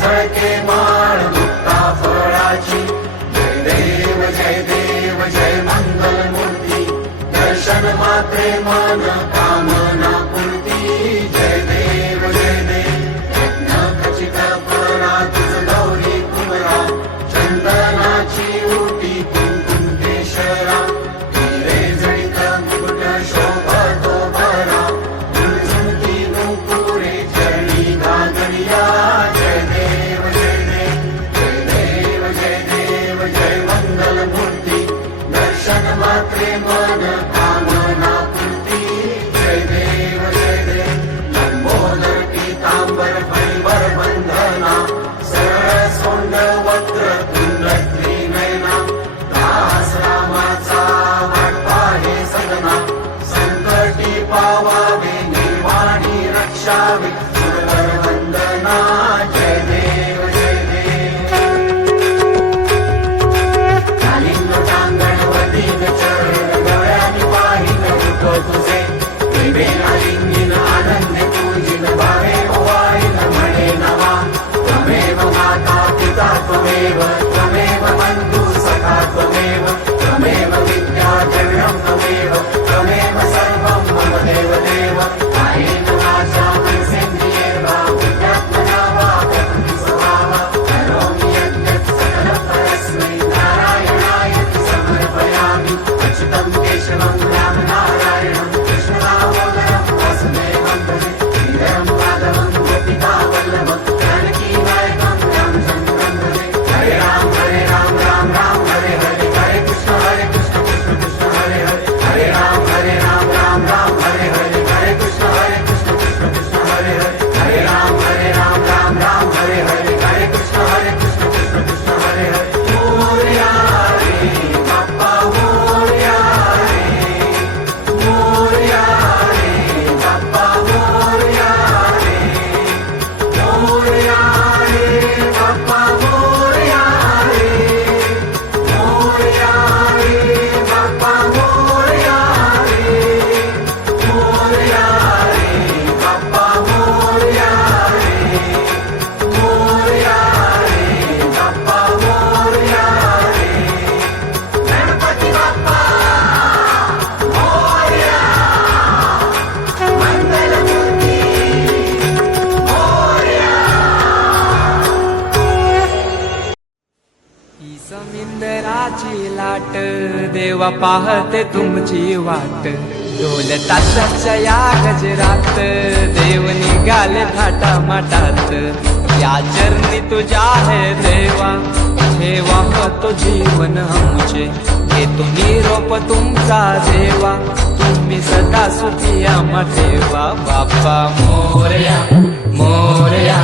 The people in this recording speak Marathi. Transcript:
झळके माळ मुक्ता फळाची जय देव जय मंगल मूर्ती दर्शन मात्रे मन कामना पूर्ती जय देव यज्ञ खचित फळा तुझ गौरी कुमरा चंदनाची उटी कुंकुम केशरा हिरे जडित मुकुट शोभतो भरा झुमझुमती नुपुरे चरणी घागरिया जय देव जय मंगल मूर्ती दर्शन मात्रे मन कामना पूर्ती जय देव लंबोदर पीतांबर फणीवर बंधना सरळ सोंड वक्र कुंड त्रिनयना दास रामाचा वाटपा हे सदना संकटी पावावे निर्वाणी रक्षावे सुरवर वंदना जय देव कालिंग टांगणवतीन चरण गळ्यानी पाहिन उठो तुझे विवेला लिंगीन आनंदे पूजिन भावे ओवाळीन म्हणे नवा त्वमेव माता पिता त्वमेव त्वमेव बंधू सखा त्वमेव त्वमेव विद्या द्रव्यं त्वमेव त्वमेव सर्वं मम देवदेव कायेन वाचा मनसेन्द्रियेर् वा बुद्ध्यात्मना वा प्रकृति स्वभावा करोमि यद्यत् सकलं परस्मै नारायणाय समर्पयामि अच्युतं केशवं रामनारायणं कृष्णदामोदरं वासुदेवं भजे श्रीधरं माधवं गोपिका वल्लभं जानकी नायकं रामचन्द्रं भजे हरे राम राम राम हरे हरे हरे कृष्ण कृष्ण कृष्ण हरे हरे हरे राम राम हरे हरे हरे कृष्ण कृष्ण कृष्ण हरे हरे हरे राम राम हरे हरे हरे कृष्ण कृष्ण कृष्ण हरे हरे मोरया रे बाप्पा मोरया रे बाप्पा मोरया रे बाप्पा मोरया रे बाप्पा मोरया रे बाप्पा मोरया रे बाप्पा मोरया गणपती बाप्पा मोरया मंगलमूर्ती मोरया ही समिंदराची लाट देवा पाहते तुमची वाट ढोल ताशाच्या या गजरात देव निघाले थाटा माटात या चरणी तुझ्या है देवा ठेवा तो जीवन आमचे घेतो निरोप तुमचा देवा तुम्ही सदा सुखी आम्हा ठेवा बाप्पा मोरया मोरया